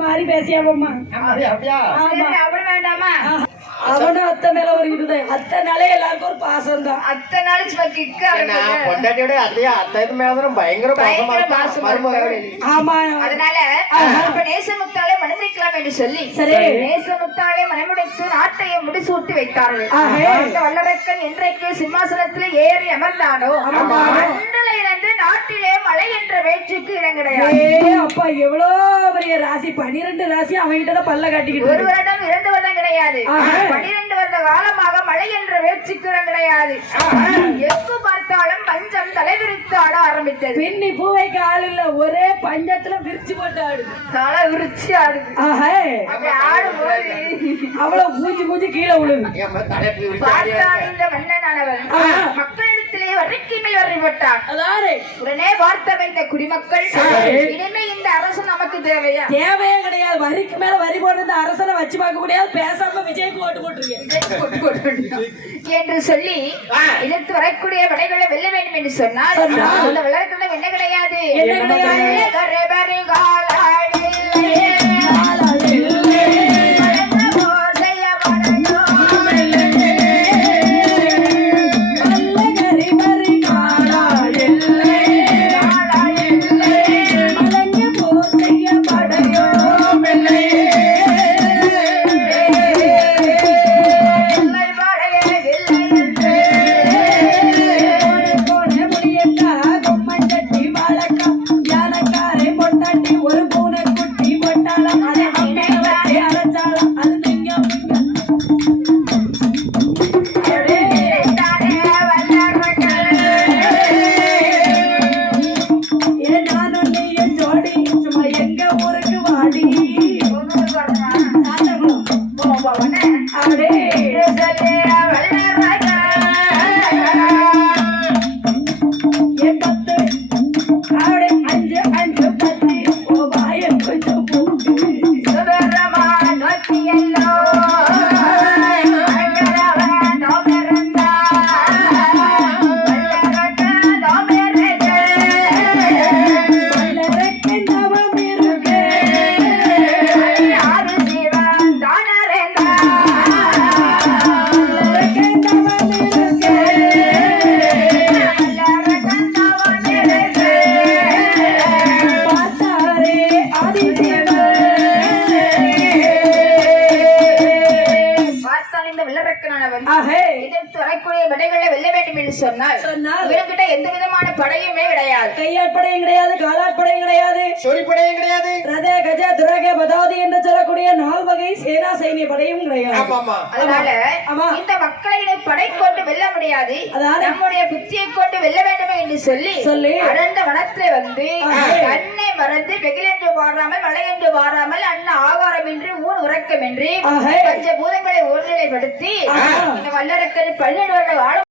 மாறி பேசியாவம்மா. அப்படியா? அவன் வேண்டாமா? அவனும் அத்தை மேல ஒரு இதுதான். அத்தைனாலே எல்லாருக்கும் ஒரு பாசம் தான். அத்தை நாள் பொண்டாட்டியோட அத்தையா அத்தை இது மேலதான் பயங்கர பாசமா ஆமா. அதனால இப்ப நேசமுத்தாலே மனமுடிக்கலாம் என்று சொல்லி சரி நேசமுத்தாலே மனமுடித்து நாட்டையை முடிசூட்டி வைத்தார்கள். அந்த வல்லரக்கன் என்றைக்கு சிம்மாசனத்திலே ஏறி அமர்ந்தானோ மண்டல இருந்து நாட்டிலே மழை என்ற வேற்றுக்கு இடம் கிடையாது. அப்பா எவ்வளவு பெரிய ராசி, 12 ராசி அவங்கிட்ட பல்ல காட்டிக்கிட்டு. ஒரு வருடம் 2 வருடம் கிடையாது, 12 வருட காலமாக மழை என்ற வேற்றுக்கு இடம் கிடையாது. எப்ப பார்த்தாலும் பஞ்சம் தலைவிரித்து ஆட ஆரம்பித்தது. பின்னி பூவைக்கு ஆள் இல்ல, ஒரே பஞ்சத்துல விரிச்சு போட்டு ஆடுது. தலை விரிச்சு ஆடுது. ஆடும்போது அவ்வளவு மூஞ்சி மூஞ்சி கீழே விழுது. இந்த மன்னனானவன் மக்களிடத்திலே வரைக்கு மேல் வரைப்பட்டான். உடனே வார்த்தை வைத்த குடிமக்கள், இனிமே இந்த அரசு நமக்கு தேவையா? தேவையே கிடையாது. வரிக்கு மேல வரி போட்டு இந்த அரசனை வச்சு பார்க்க முடியாது. பேசாம விஜய்க்கு ஓட்டு போட்டுருக்கேன் என்று சொல்லி இதற்கு வரக்கூடிய படைகளை வெல்ல வேண்டும் என்று சொன்னால் அந்த வளர்க்கணும் என்ன கிடையாது. எந்த விதமான படையுமே கிடையாது. கையாட்படையும் கிடையாது, காலாட்படையும் கிடையாது, சொறிப்படையும் கிடையாது, ரத கஜ துரக பதாதி என்று சொல்லக்கூடிய 4 வகை சேனா சைனிய படையும் கிடையாது. அதனால இந்த மக்களை படை கொண்டு வெல்ல முடியாது, நம்முடைய புத்தியை கொண்டு வெல்ல வேண்டும் என்று சொல்லி அடர்ந்த வனத்திலே வந்து கண்ணை மறந்து வெகிலென்று வாராமல் மழை என்று வாராமல் அண்ணன் ஆகாரமின்றி ஊன் உறக்கமின்றி பஞ்ச பூதங்களை ஒருநிலைப்படுத்தி இந்த வல்லரக்கன் 12 வருட